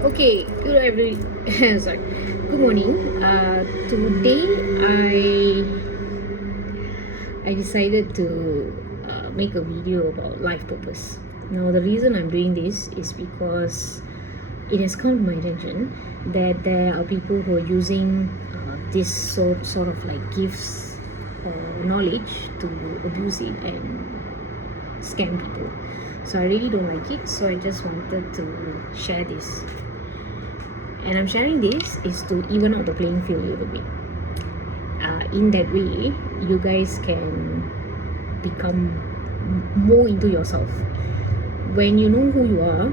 Okay, sorry. Good morning. Today I decided to make a video about life purpose. Now the reason I'm doing this is because it has come to my attention that there are people who are using this sort of like gifts or knowledge to abuse it and scam people. So I really don't like it. So I just wanted to share this. And I'm sharing this is to even out the playing field a little bit. In that way, you guys can become more into yourself. When you know who you are,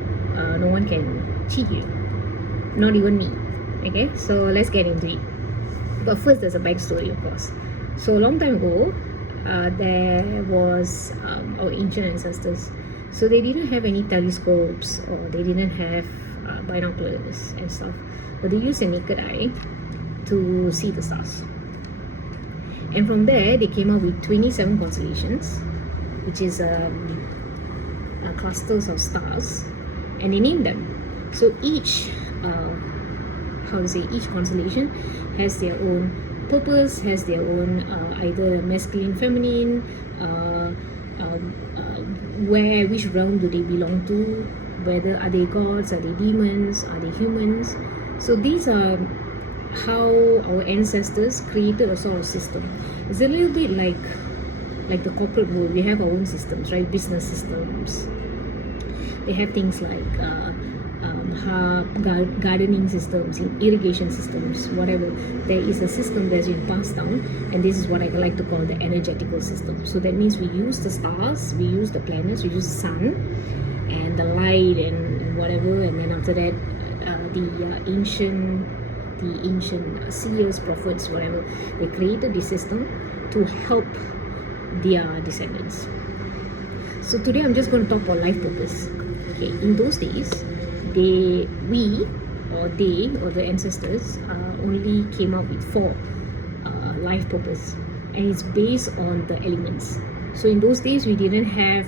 no one can cheat you, not even me. Okay, so let's get into it. But first, there's a backstory, of course. So a long time ago, there was our ancient ancestors. So they didn't have any telescopes or they didn't have binoculars and stuff, but they used a naked eye to see the stars. And from there, they came up with 27 constellations, which is clusters of stars, and they named them. So each each constellation has their own purpose, has their own either masculine, feminine, which realm do they belong to, whether are they gods, are they demons, are they humans. So these are how our ancestors created a sort of system. It's a little bit like the corporate world. We have our own systems, right? Business systems. They have things like gardening systems, irrigation systems, whatever. There is a system that's been passed down, and this is what I like to call the energetical system. So that means we use the stars, we use the planets, we use the sun and the light and whatever, and then after that the ancient seers, prophets, whatever, they created this system to help their descendants. So today I'm just going to talk about life purpose. Okay, in those days, the ancestors only came up with 4 life purpose, and it's based on the elements. So in those days, we didn't have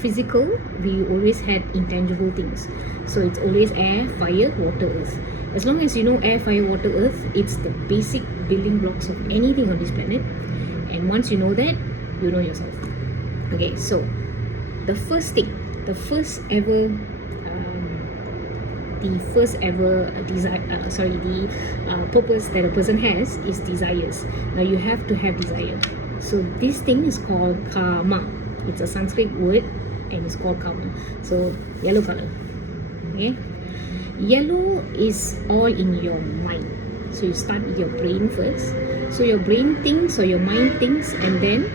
physical, we always had intangible things. So it's always air, fire, water, earth. As long as you know air, fire, water, earth, it's the basic building blocks of anything on this planet. And once you know that, you know yourself. Okay, so the first ever purpose that a person has is desires. Now you have to have desire. So this thing is called karma. It's a Sanskrit word and it's called karma. So yellow color. Okay, yellow is all in your mind. So you start with your brain first. So your brain thinks or your mind thinks, and then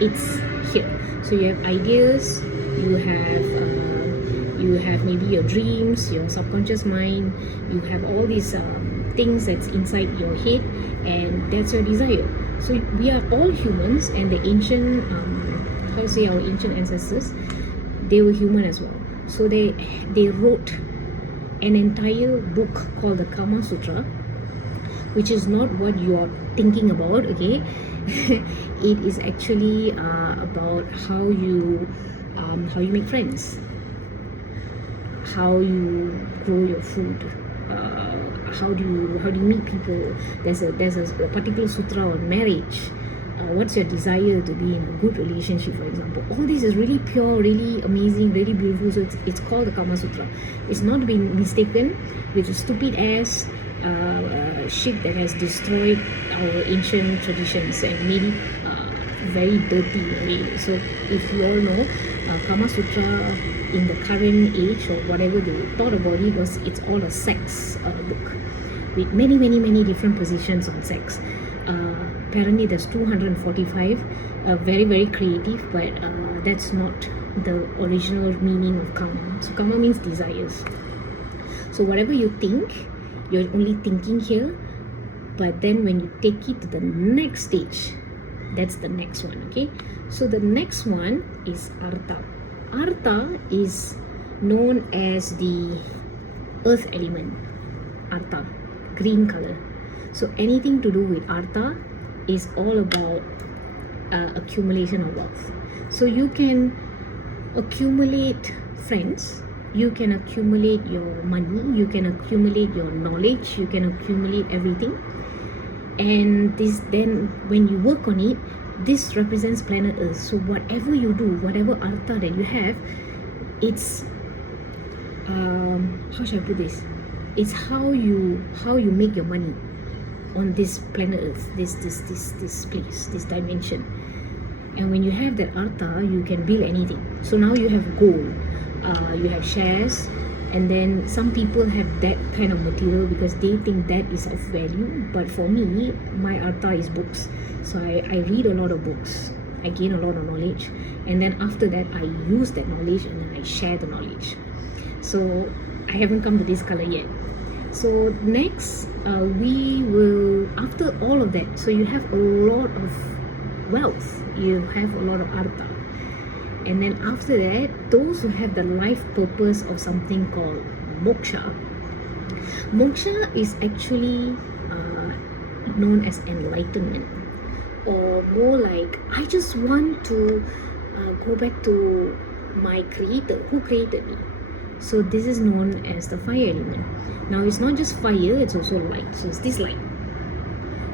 it's here. So you have ideas, you have maybe your dreams, your subconscious mind, you have all these things that's inside your head, and that's your desire. So we are all humans, and the ancient our ancient ancestors, they were human as well. So they wrote an entire book called the Kama Sutra, which is not what you're thinking about. Okay, it is actually about how you make friends, how you grow your food, how do you meet people. There's a particular sutra on marriage. What's your desire to be in a good relationship, for example. All this is really pure, really amazing, really beautiful. So it's called the Kama Sutra. It's not to be mistaken with a stupid ass shit that has destroyed our ancient traditions and made it very dirty in a way. So if you all know, Kama Sutra in the current age or whatever they thought about it, it's all a sex book with many different positions on sex. Apparently there's 245, very very creative, but that's not the original meaning of karma. So karma means desires. So whatever you think, you're only thinking here, but then when you take it to the next stage, that's the next one. Okay, so the next one is artha. Artha is known as the earth element. Artha, green color. So anything to do with artha is all about accumulation of wealth. So you can accumulate friends, You can accumulate your money, you can accumulate your knowledge, you can accumulate everything. And this, then when you work on it, this represents planet Earth. So whatever you do, whatever artha that you have, it's how should I put this? It's how you make your money on this planet Earth, this place, this dimension. And when you have that artha, you can build anything. So now you have gold, you have shares, and then some people have that kind of material because they think that is of value. But for me, my artha is books. So I read a lot of books, I gain a lot of knowledge, and then after that I use that knowledge and then I share the knowledge. So I haven't come to this color yet. So next, we will, after all of that, so you have a lot of wealth, you have a lot of artha, and then after that, those who have the life purpose of something called moksha. Moksha is actually known as enlightenment, or more like, I just want to go back to my creator who created me. So this is known as the fire element. Now it's not just fire, it's also light. So it's this light.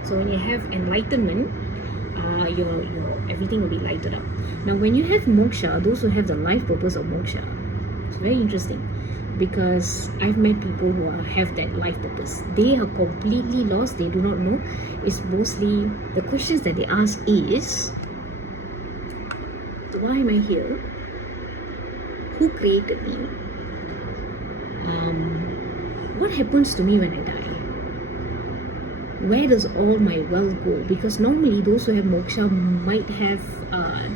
So when you have enlightenment, your everything will be lighted up. Now when you have moksha, those who have the life purpose of moksha, it's very interesting, because I've met people who have that life purpose. They are completely lost, they do not know. It's mostly, the questions that they ask is, why am I here? Who created me? What happens to me when I die? Where does all my wealth go? Because normally those who have moksha might have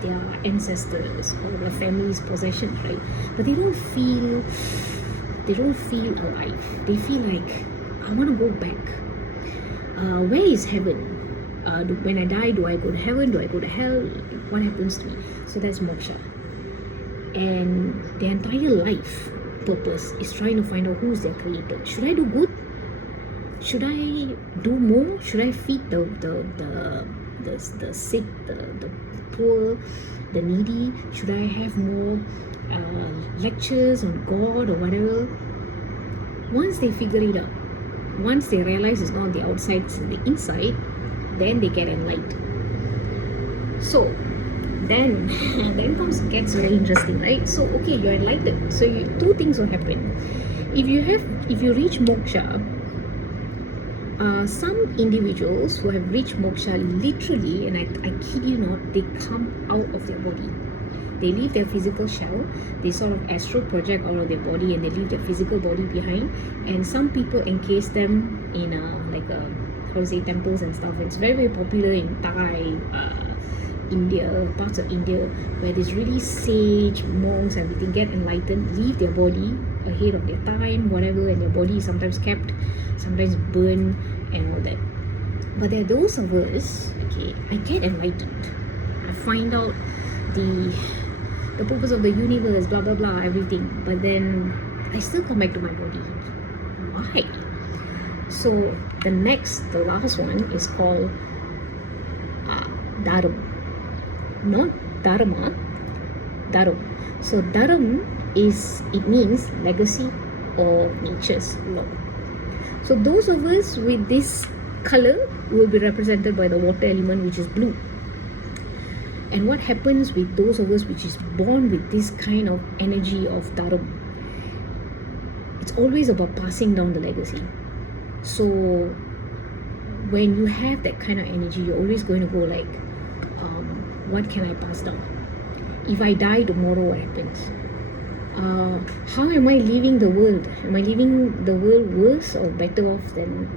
their ancestors or their family's possessions, right? But they don't feel alive. They feel like, I want to go back. Where is heaven? When I die, do I go to heaven? Do I go to hell? What happens to me? So that's moksha. And their entire life purpose is trying to find out who's their creator. Should I do good? Should I do more? Should I feed the sick, the poor, the needy? Should I have more lectures on God or whatever? Once they figure it out, once they realize it's not the outside, it's the inside, then they get enlightened. So then gets very interesting, right? So okay, you're enlightened. So two things will happen. If you reach moksha, some individuals who have reached moksha, literally, and I kid you not, they come out of their body. They leave their physical shell, they sort of astral project out of their body, and they leave their physical body behind. And some people encase them in temples and stuff. It's very, very popular in Thai, India, parts of India, where there's really sage, monks, everything, get enlightened, leave their body ahead of their time, whatever, and their body is sometimes kept, sometimes burned, and all that. But there are those of us, okay, I get enlightened. I find out the purpose of the universe, blah blah blah, everything. But then I still come back to my body. Why? So the last one is called Dharma. Not Dharma, Dharam. So Dharam means legacy or nature's law. So those of us with this color will be represented by the water element, which is blue. And what happens with those of us which is born with this kind of energy of Dharam? It's always about passing down the legacy. So when you have that kind of energy, you're always going to go like, what can I pass down? If I die tomorrow, what happens? How am I leaving the world? Am I leaving the world worse or better off than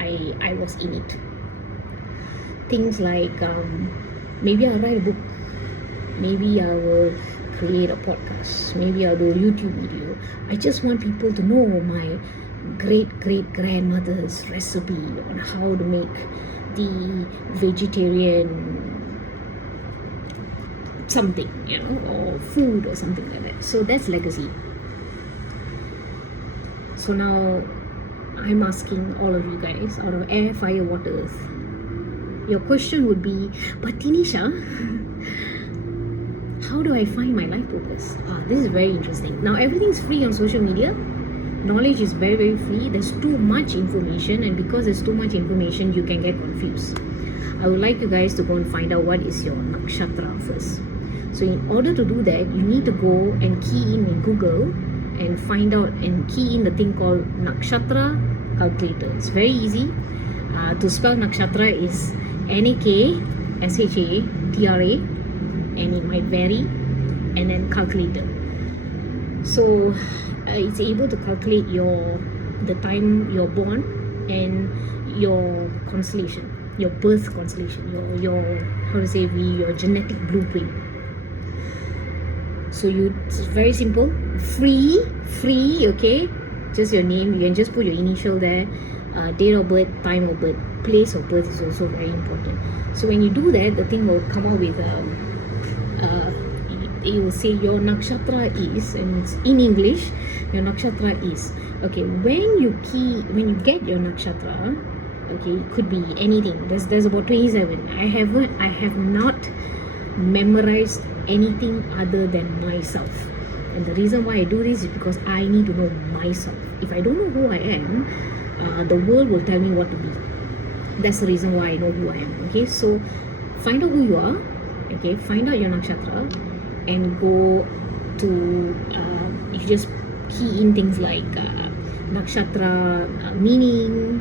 I was in it? Things like maybe I'll write a book, maybe I will create a podcast, maybe I'll do a YouTube video. I just want people to know my great-great-grandmother's recipe on how to make the vegetarian something, or food or something like that. So that's legacy. So now I'm asking all of you guys, out of air, fire, water, earth, your question would be, but Tinisha, how do I find my life purpose? This is very interesting. Now everything's free on social media. Knowledge is very, very free. There's too much information, and because there's too much information, you can get confused. I would like you guys to go and find out what is your nakshatra first. So in order to do that, you need to go and key in Google and find out and key in the thing called Nakshatra Calculator. It's very easy. To spell nakshatra is Nakshathra, and it might vary, and then calculator. So it's able to calculate the time you're born and your constellation, your birth constellation, your your genetic blueprint. So it's very simple, free, okay? Just your name, you can just put your initial there, date of birth, time of birth, place of birth is also very important. So when you do that, the thing will come out with it will say your nakshatra is, and it's in English, your nakshatra is. Okay, when you get your nakshatra, okay, it could be anything. There's about 27. I have not memorized anything other than myself. And the reason why I do this is because I need to know myself. If I don't know who I am, the world will tell me what to be. That's the reason why I know who I am. Okay, so find out who you are. Okay, find out your nakshatra, and go to you just key in things like nakshatra meaning,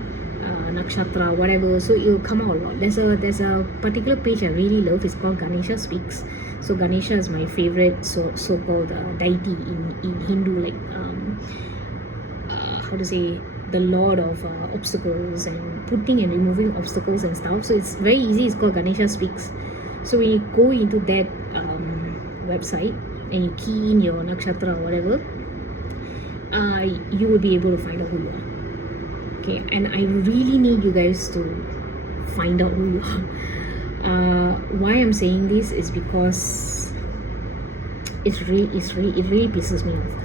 nakshatra whatever, so it will come out a lot. There's a particular page I really love. It's called Ganesha Speaks. So Ganesha is my favorite so-called deity in Hindu, like the lord of obstacles and putting and removing obstacles and stuff. So it's very easy. It's called Ganesha Speaks. So when you go into that website and you key in your nakshatra or whatever, you will be able to find out who you are. Okay, and I really need you guys to find out who you are. Why I'm saying this is because it really pisses me off.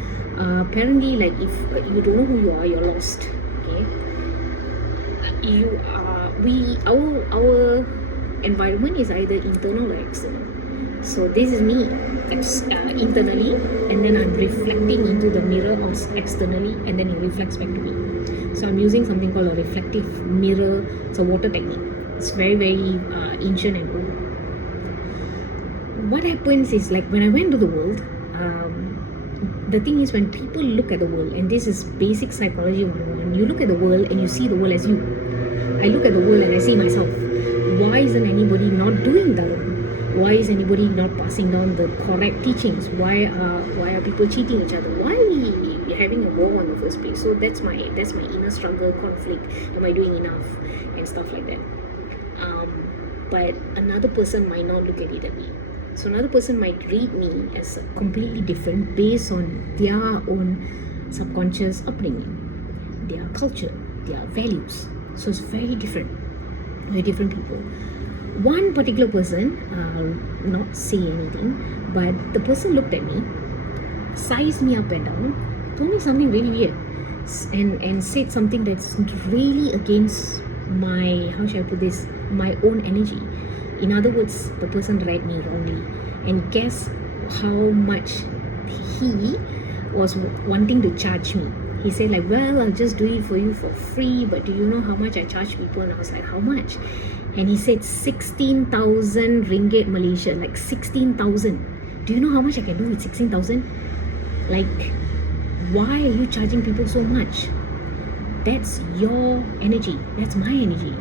Apparently, like, if you don't know who you are, you're lost. Okay, our environment is either internal or external. So this is me internally, and then I'm reflecting into the mirror externally, and then it reflects back to me. So I'm using something called a reflective mirror. It's a water technique. It's very, very ancient and old. What happens is, like, when I went to the world, the thing is, when people look at the world, and this is basic psychology 101, you look at the world and you see the world as you. I look at the world and I see myself. Why isn't anybody not doing that? Why is anybody not passing down the correct teachings? Why are people cheating each other? Why are we having a war in the first place? So that's my inner struggle, conflict. Am I doing enough? And stuff like that. But another person might not look at it that way. So another person might read me as completely different based on their own subconscious upbringing, their culture, their values. So it's very different. Very different people. One particular person, I'll not say anything, but the person looked at me, sized me up and down, told me something really weird, and said something that's really against my, how should I put this, my own energy. In other words, the person read me wrongly, and guess how much he was wanting to charge me. He said, like, well, I'll just do it for you for free, but do you know how much I charge people? And I was like, how much? And he said 16,000 ringgit Malaysia, like 16,000. Do you know how much I can do with 16,000? Like, why are you charging people so much? That's your energy. That's my energy.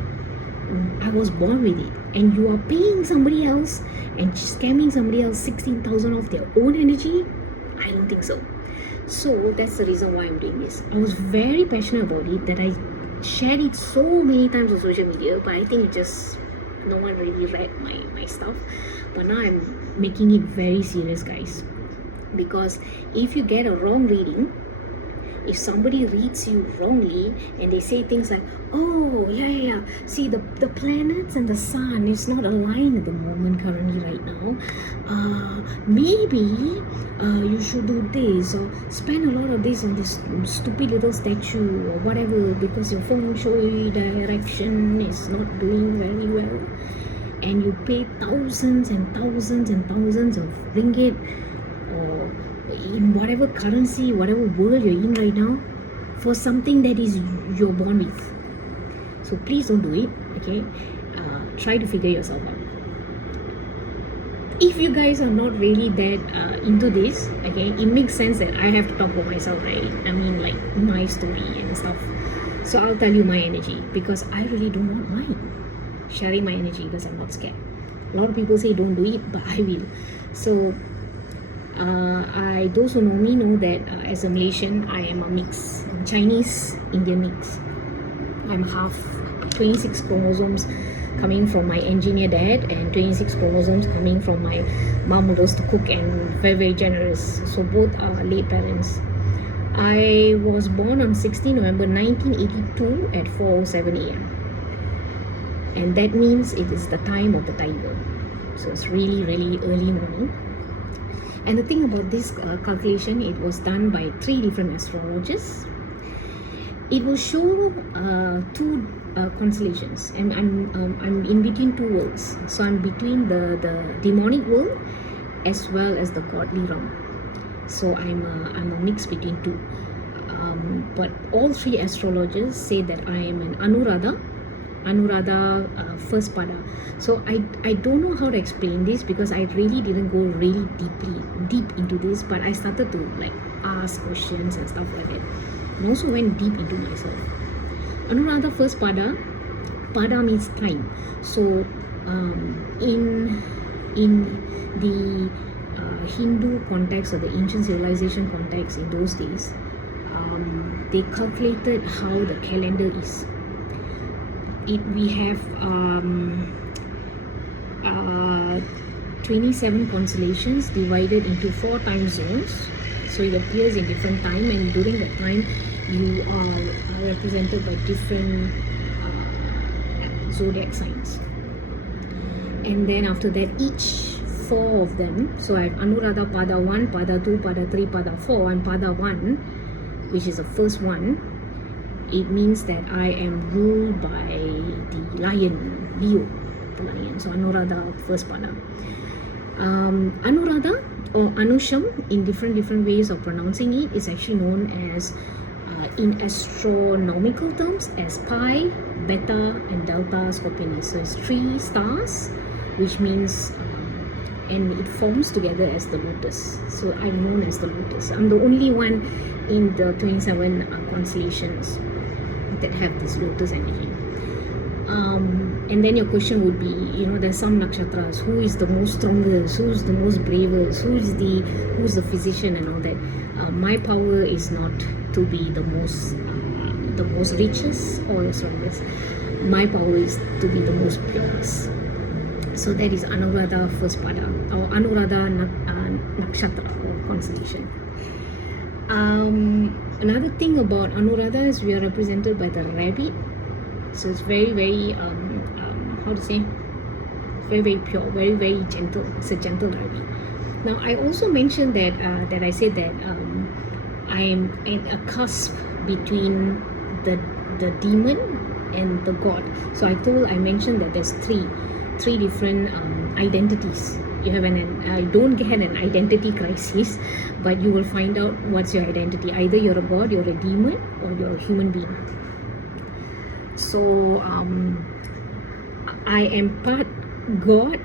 I was born with it. And you are paying somebody else and scamming somebody else 16,000 of their own energy? I don't think so. So that's the reason why I'm doing this. I was very passionate about it, that I shared it so many times on social media, but I think no one really read my stuff. But now I'm making it very serious, guys, because if you get a wrong reading, if somebody reads you wrongly and they say things like, oh yeah, see, the planets and the sun is not aligned at the moment currently right now, maybe you should do this, or spend a lot of this on this stupid little statue or whatever, because your feng shui direction is not doing very well. and you pay thousands and thousands and thousands of ringgit or in whatever currency, whatever world you're in right now, for something that is you're born with. So please don't do it, okay? Try to figure yourself out. If you guys are not really that into this, okay, it makes sense that I have to talk about myself, right? I mean, like my story and stuff. So I'll tell you my energy, because I really do not mind sharing my energy because I'm not scared. A lot of people say don't do it, but I will. So those who know me know that as a Malaysian, I am a mix, Chinese Indian mix. I'm half 26 chromosomes coming from my engineer dad and 26 chromosomes coming from my mom who loves to cook and very, very generous. So both are late parents. I was born on 16 November 1982 at 4:07 a.m. And that means it is the time of the tiger. So it's really, really early morning. And the thing about this calculation, it was done by 3 different astrologers. It will show 2 constellations, and I'm in between 2 worlds. So I'm between the demonic world as well as the godly realm. So I'm a mix between 2. But all 3 astrologers say that I am an Anuradha first pada. So I don't know how to explain this, because I really didn't go really deep into this, but I started to like ask questions and stuff like that, and also went deep into myself. Anuradha first pada means time. So in the Hindu context or the ancient civilization context in those days, they calculated how the calendar is. We have 27 constellations divided into 4 time zones. So it appears in different time, and during that time you are represented by different zodiac signs. And then after that, each 4 of them, so I have Anuradha Pada 1, Pada 2, Pada 3, Pada 4, and Pada 1, which is the first one. It means that I am ruled by the lion, Leo, the lion. So Anuradha first pada. Anuradha or Anusham, in different ways of pronouncing it, is actually known as in astronomical terms as Pi, Beta, and Delta Scorpionis. So it's 3 stars, which means and it forms together as the lotus. So I'm known as the lotus. I'm the only one in the 27 constellations that have this lotus energy. And then your question would be, there's some nakshatras, who is the most strongest, who's the most bravest, who's the physician and all that. My power is not to be the most richest or the strongest. My power is to be the most purest. So that is Anuradha first pada, or Anuradha Nakshatra or constellation. Another thing about Anuradha is we are represented by the rabbit. So it's very, very very, very pure, very, very gentle. It's a gentle rabbit. Now I also mentioned that I said that I am at a cusp between the demon and the god. So I mentioned that there's three different identities. You have don't get an identity crisis, but you will find out what's your identity. Either you're a god, you're a demon, or you're a human being. So I am part god,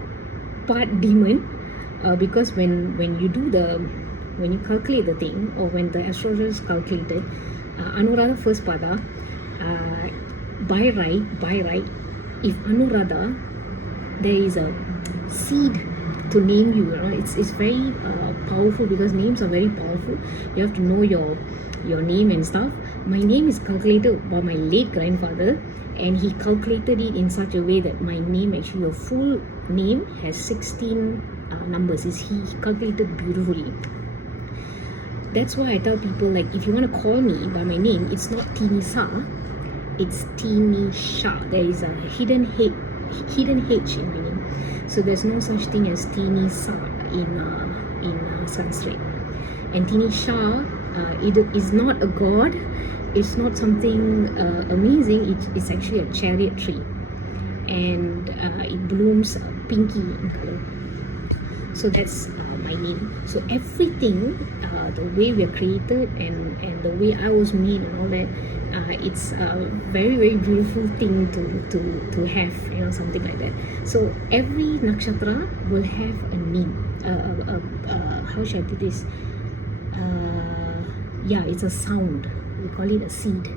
part demon, because when you calculate the thing, or when the astrologers calculated Anuradha first pada, by right, if Anuradha, there is a seed to name you. It's very powerful, because names are very powerful. You have to know your name and stuff. My name is calculated by my late grandfather, and he calculated it in such a way that my name, actually your full name, has 16 numbers. He calculated beautifully. That's why I tell people, like, if you want to call me by my name, it's not Tinisa, it's Tinisha. There is a hidden H in my name. So there's no such thing as Tinisa in Sanskrit. And Tinisha, it is not a god. It's not something amazing. It's actually a chariot tree. and it blooms pinky in color. So that's my name. So everything, the way we are created and the way I was made and all that, it's a very very beautiful thing to have, something like that. So every nakshatra will have a name. How should I put this? Yeah, it's a sound. We call it a seed.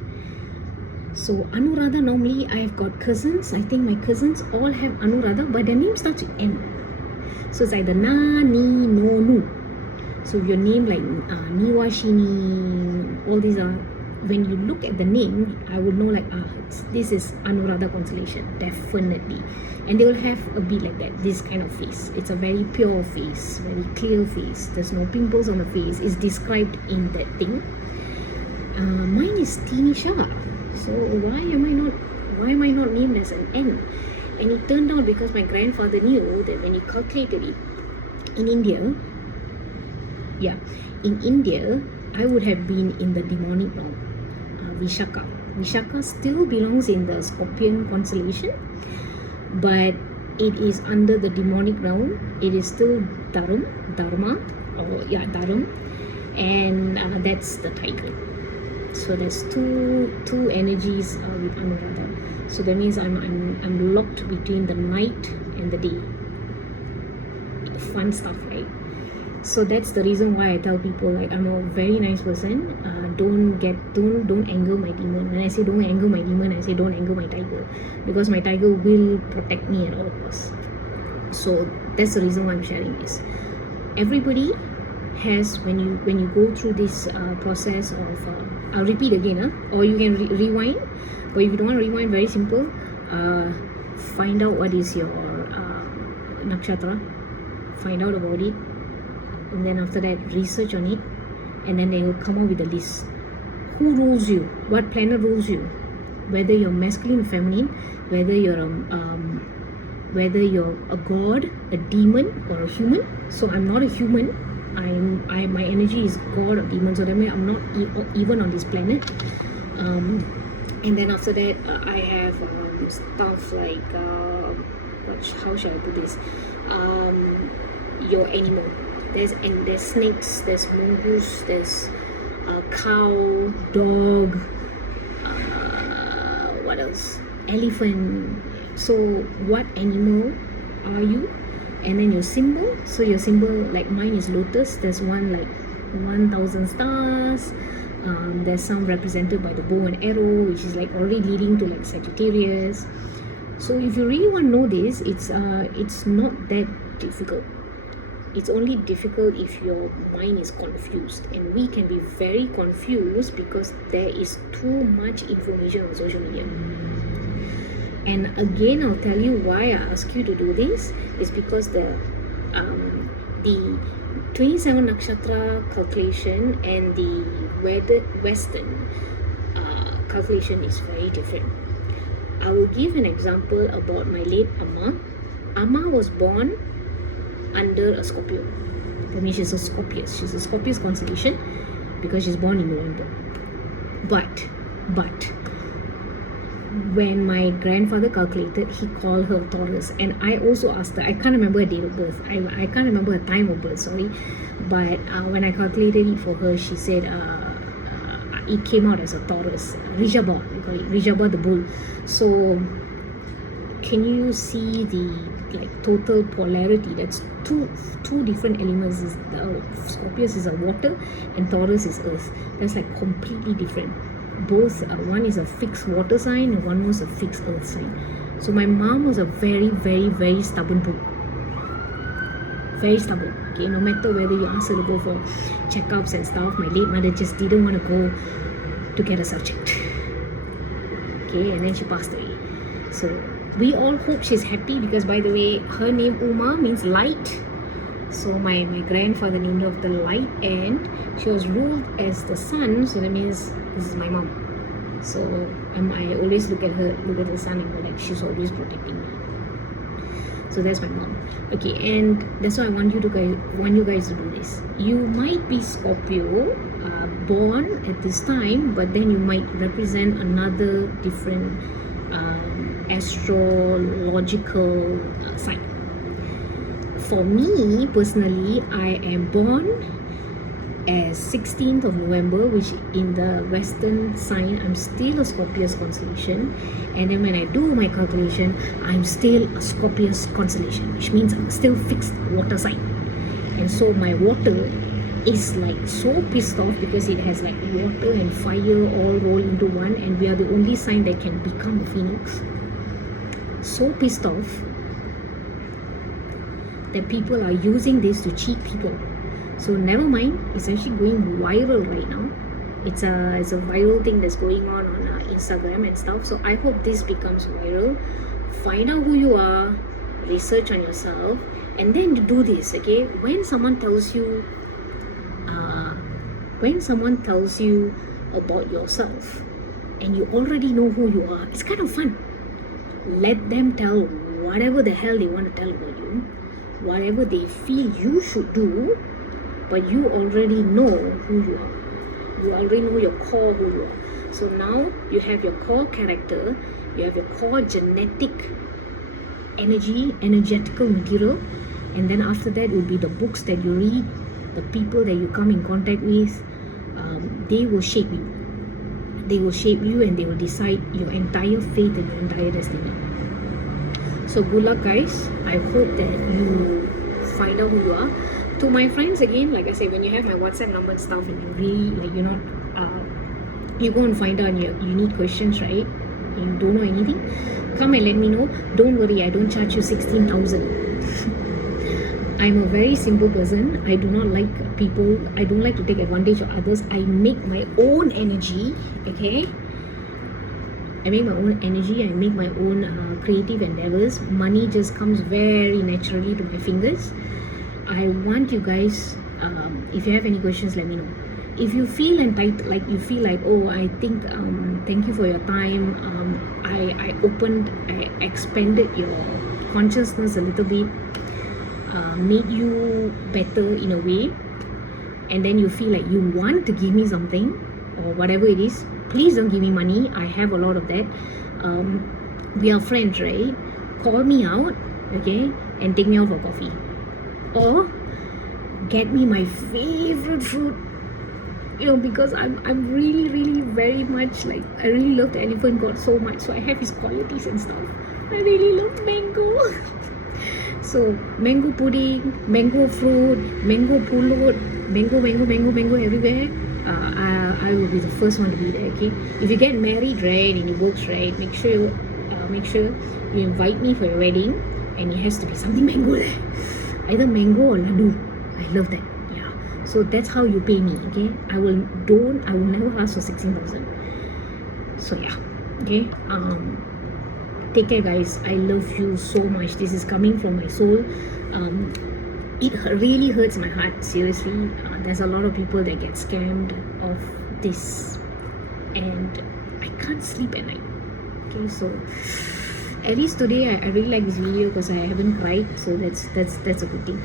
So Anuradha, normally I've got cousins. I think my cousins all have Anuradha, but their name starts with N. So it's either Na, Ni, No, Nu. So your name like Niwashini, all these are, when you look at the name, I would know like, this is Anuradha constellation, definitely. And they will have a bit like that, this kind of face. It's a very pure face, very clear face. There's no pimples on the face. It's described in that thing. Mine is Tinisha. So why am I not named as an N? And it turned out because my grandfather knew that when he calculated it in India, I would have been in the demonic realm, Vishaka. Vishaka still belongs in the Scorpion constellation, but it is under the demonic realm. It is still Dharam, and that's the tiger. So there's two energies with Anuradha. So that means I'm locked between the night and the day. Fun stuff, right? So that's the reason why I tell people, like, I'm a very nice person. Don't anger my demon. When I say don't anger my demon, I say don't anger my tiger, because my tiger will protect me at all costs. So that's the reason why I'm sharing this. Everybody has, when you go through this process of I'll repeat again, or you can rewind. But if you don't want to rewind, very simple. Find out what is your nakshatra. Find out about it, and then after that, research on it, and then they will come up with a list. Who rules you? What planet rules you? Whether you're masculine or feminine, whether you're a god, a demon, or a human. So I'm not a human. My energy is god or demon. So that means I'm not even on this planet. And then after that, I have stuff like how shall I put this? Your animal. There's snakes, there's mongoose, there's cow, dog. What else? Elephant. So what animal are you? And then your symbol. So your symbol, like mine is lotus. There's one like 1,000 stars. There's some represented by the bow and arrow, which is like already leading to like Sagittarius. So if you really want to know this, it's not that difficult. It's only difficult if your mind is confused, and we can be very confused because there is too much information on social media. And again, I'll tell you why I ask you to do this is because the 27 nakshatra calculation and the Western calculation is very different. I will give an example about my late Amma. Amma was born under a Scorpio. That means she's a Scorpius. She's a Scorpius constellation because she's born in November. But when my grandfather calculated, he called her Taurus, and I also asked her. I can't remember her date of birth. I can't remember her time of birth. Sorry, but when I calculated it for her, she said it came out as a Taurus. Rishabha, we call it Rishabha the bull. So can you see the total polarity? That's two different elements. Scorpius is a water and Taurus is earth. That's like completely different. Both one is a fixed water sign and one was a fixed earth sign. So my mom was a very very very stubborn bull. Very stubborn. Okay, no matter whether you ask her to go for checkups and stuff, my late mother just didn't want to go to get herself checked. Okay, and then she passed away. So we all hope she's happy because, by the way, her name Uma means light. So my grandfather named her of the light, and she was ruled as the sun. So that means this is my mom. So I always look at the sun and go like, she's always protecting me. So that's my mom. Okay, and that's why I want you guys to do this. You might be Scorpio, born at this time, but then you might represent another different astrological sign. For me personally, I am born as 16th of November, which in the Western sign, I'm still a Scorpius constellation. And then when I do my calculation, I'm still a Scorpius constellation, which means I'm still fixed water sign. And so my water is like so pissed off because it has like water and fire all rolled into one, and we are the only sign that can become a phoenix. So pissed off that people are using this to cheat people. So never mind, it's actually going viral right now. It's a viral thing that's going on Instagram and stuff. So I hope this becomes viral. Find out who you are, research on yourself, and then do this. Okay, when someone tells you about yourself and you already know who you are, it's kind of fun. Let them tell whatever the hell they want to tell about you, whatever they feel you should do, but you already know who you are. You already know your core who you are. So now you have your core character, you have your core genetic energy, energetical material, and then after that will be the books that you read, the people that you come in contact with. They will shape you. They will shape you and they will decide your entire fate and your entire destiny. So good luck, guys. I hope that you find out who you are. To my friends, again, like I said, when you have my WhatsApp number and stuff, and you really you go and find out and you need questions, right? And you don't know anything, come and let me know. Don't worry, I don't charge you 16,000. I'm a very simple person. I do not like people. I don't like to take advantage of others. I make my own energy, okay? I make my own energy. I make my own creative endeavors. Money just comes very naturally to my fingers. I want you guys, if you have any questions, let me know. If you feel entitled, like you feel like, oh, I think, thank you for your time. I expanded your consciousness a little bit, made you better in a way, and then you feel like you want to give me something or whatever it is, please don't give me money. I have a lot of that. We are friends, right? Call me out, okay, and take me out for coffee. Or get me my favorite fruit, because I'm really, really very much like, I really love the elephant god so much, so I have his qualities and stuff. I really love mango. So mango pudding, mango fruit, mango pulut, mango everywhere. I will be the first one to be there. Okay, if you get married, right, and it works, right, make sure you invite me for your wedding, and it has to be something mango there. Either mango or laddu. I love that. Yeah. So that's how you pay me. Okay. I will never ask for 16,000. So yeah. Okay. Take care, guys. I love you so much. This is coming from my soul. It really hurts my heart. Seriously. There's a lot of people that get scammed of this, and I can't sleep at night. Okay. So at least today I really like this video because I haven't cried, so that's a good thing.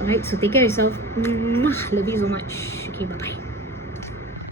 Alright, so take care of yourself. Love you so much. Okay, bye bye.